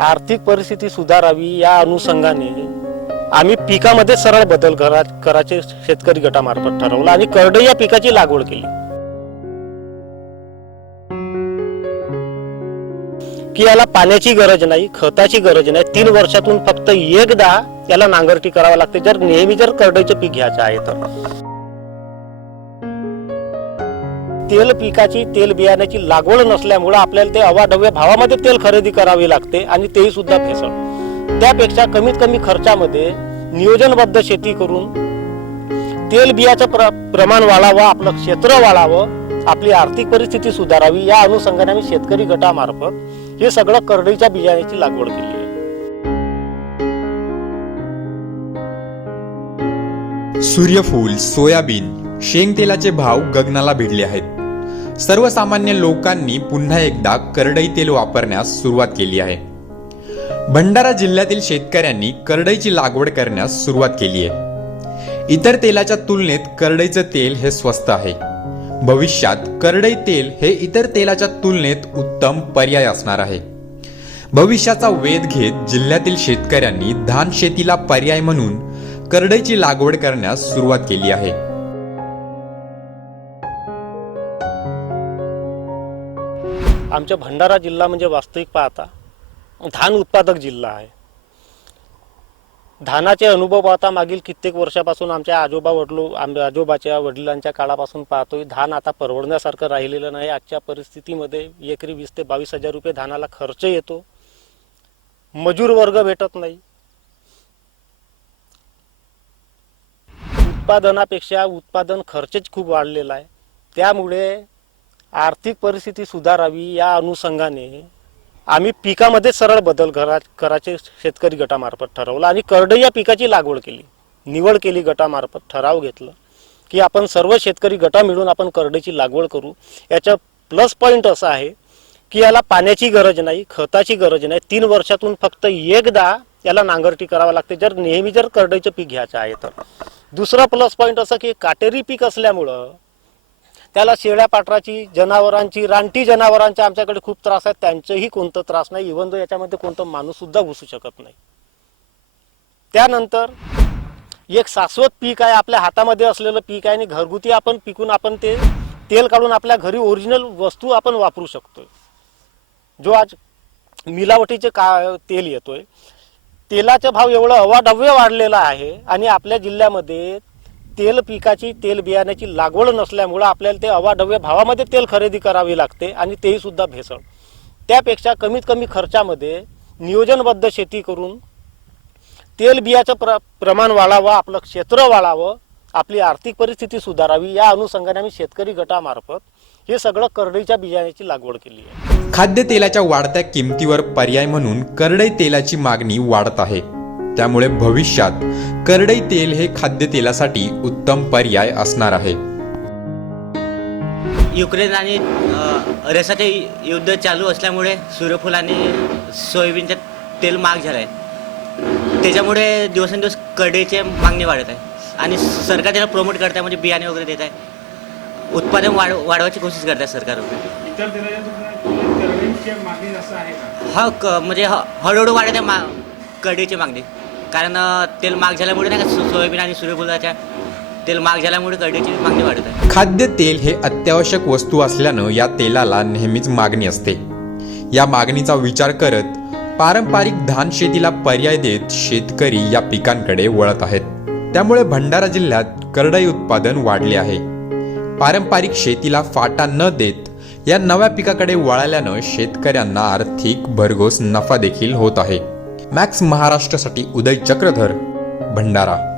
आर्थिक परिस्थिती सुधारावी या अनुषंगाने आम्ही पिकामध्ये सरळ बदल करा करायचे शेतकरी गटामार्फत ठरवलं आणि करडई या पिकाची लागवड केली. की याला पाण्याची गरज नाही खताची गरज नाही तीन वर्षातून फक्त एकदा याला नांगरटी करावं लागते. जर नेहमी जर करडईचं पीक घ्यायचं आहे तर. तेल पिकाची तेल बियाण्याची लागवड नसल्यामुळं आपल्याला ते अवाढव्य भावामध्ये तेल खरेदी करावे लागते आणि तेही सुद्धा भेसळ. त्यापेक्षा कमीत कमी खर्चामध्ये नियोजनबद्ध शेती करून तेल बियाचं प्र प्रमाण वाढावं आपलं क्षेत्र वाढावं आपली आर्थिक परिस्थिती सुधारावी या अनुषंगाने आम्ही शेतकरी गटामार्फत हे सगळं करडईच्या बियाण्याची लागवड केली आहे. सूर्यफूल सोयाबीन शेंगतेलाचे भाव गगनाला भिडले आहेत. सर्वसामान्य लोकांनी पुन्हा एकदा करडई तेल वापरण्यास सुरुवात केली आहे. भंडारा जिल्ह्यातील शेतकऱ्यांनी करडईची लागवड करण्यास सुरुवात केली आहे. इतर तेलाच्या तुलनेत करडईचं तेल हे स्वस्त आहे. भविष्यात करडई तेल हे इतर तेलाच्या तुलनेत उत्तम पर्याय असणार आहे. भविष्याचा वेध घेत जिल्ह्यातील शेतकऱ्यांनी धान शेतीला पर्याय म्हणून करडईची लागवड करण्यास सुरुवात केली आहे. आमच्या भंडारा जिल्हा म्हणजे वास्तविक पाहता धान उत्पादक जिल्हा आहे. धानाचे अनुभव पाहता मागील कित्येक वर्षापासून आमच्या आजोबा वडलो आम आजोबाच्या वडिलांच्या काळापासून पाहतोय धान आता परवडण्यासारखं राहिलेलं नाही. आजच्या परिस्थितीमध्ये एकरी वीस ते बावीस हजार रुपये धानाला खर्च येतो. मजूर वर्ग भेटत नाही. उत्पादनापेक्षा उत्पादन खर्चच खूप वाढलेला आहे. त्यामुळे आर्थिक परिस्थिती सुधारावी या अनुषंगाने आम्ही पिकामध्ये सरळ बदल करा करायचे शेतकरी गटामार्फत ठरवलं आणि करडई या पिकाची लागवड केली. निवड केली गटामार्फत ठराव घेतलं की आपण सर्व शेतकरी गटा मिळून आपण करडईची लागवड करू. याचा प्लस पॉईंट असा आहे की याला पाण्याची गरज नाही खताची गरज नाही. तीन वर्षातून फक्त एकदा याला नांगरटी करावं लागते. जर नेहमी जर करडईचं पीक घ्यायचं आहे तर. दुसरा प्लस पॉईंट असं की काटेरी पीक असल्यामुळं त्याला शेळ्या पाटराची जनावरांची रानटी जनावरांच्या आमच्याकडे खूप त्रास आहे त्यांचंही कोणतं त्रास नाही. इव्हन दो याच्यामध्ये कोणतं माणूस सुद्धा घुसू शकत नाही. त्यानंतर एक शाश्वत पीक आहे. आपल्या हातामध्ये असलेलं पीक आहे आणि घरगुती आपण पिकून आपण ते तेल काढून आपल्या घरी ओरिजिनल वस्तू आपण वापरू शकतोय. जो आज मिलावटीचे का तेल येतोय. तेलाचा भाव एवढा अवाढव्य वाढलेला आहे आणि आपल्या जिल्ह्यामध्ये तेल पिकाची तेल बियाण्याची लागवड नसल्यामुळं आपल्याला ते अवाढव्य भावामध्ये तेल खरेदी करावी लागते आणि तेही सुद्धा भेसळ. त्यापेक्षा कमीत कमी खर्चामध्ये नियोजनबद्ध शेती करून तेल बियाचं प्र प्रमाण वाढावं आपलं क्षेत्र वाढावं आपली आर्थिक परिस्थिती सुधारावी या अनुषंगाने आम्ही शेतकरी गटामार्फत हे सगळं करडईच्या बियाण्याची लागवड केली आहे. खाद्यतेलाच्या वाढत्या किमतीवर पर्याय म्हणून करडई तेलाची मागणी वाढत आहे. त्यामुळे भविष्यात करडई तेल हे खाद्यतेलासाठी उत्तम पर्याय असणार आहे. युक्रेन आणि रशियाचे युद्ध चालू असल्यामुळे सूर्यफूल आणि सोयाबीनचं तेल महाग झालं आहे. त्याच्यामुळे दिवसेंदिवस कढईची मागणी वाढत आहे. आणि सरकार त्याला प्रमोट करत आहे म्हणजे बियाणे वगैरे देत आहे. उत्पादन वाढ वाढवायची कोशिश करत आहे सरकार वगैरे. करडईची हा क म्हणजे ह हळूहळू वाढत आहे मा कढईची मागणी. कारण तेल महाग झाल्यामुळे नाही का सोयाबीन आणि सूर्यफुलाच्या तेल महाग झाल्यामुळे कढईची मागणी वाढत आहे. खाद्य तेल हे अत्यावश्यक वस्तू असल्यानं या तेलाला नेहमीच मागणी असते. या मागणीचा विचार करत पारंपरिक धान शेतीला पर्याय देत शेतकरी या पिकांकडे वळत आहेत. त्यामुळे भंडारा जिल्ह्यात करडई उत्पादन वाढले आहे. पारंपरिक शेतीला फाटा न देत या नव्या पिकाकडे वळाल्यानं शेतकऱ्यांना आर्थिक भरघोस नफा देखील होत आहे. मॅक्स महाराष्ट्रासाठी उदय चक्रधर भंडारा.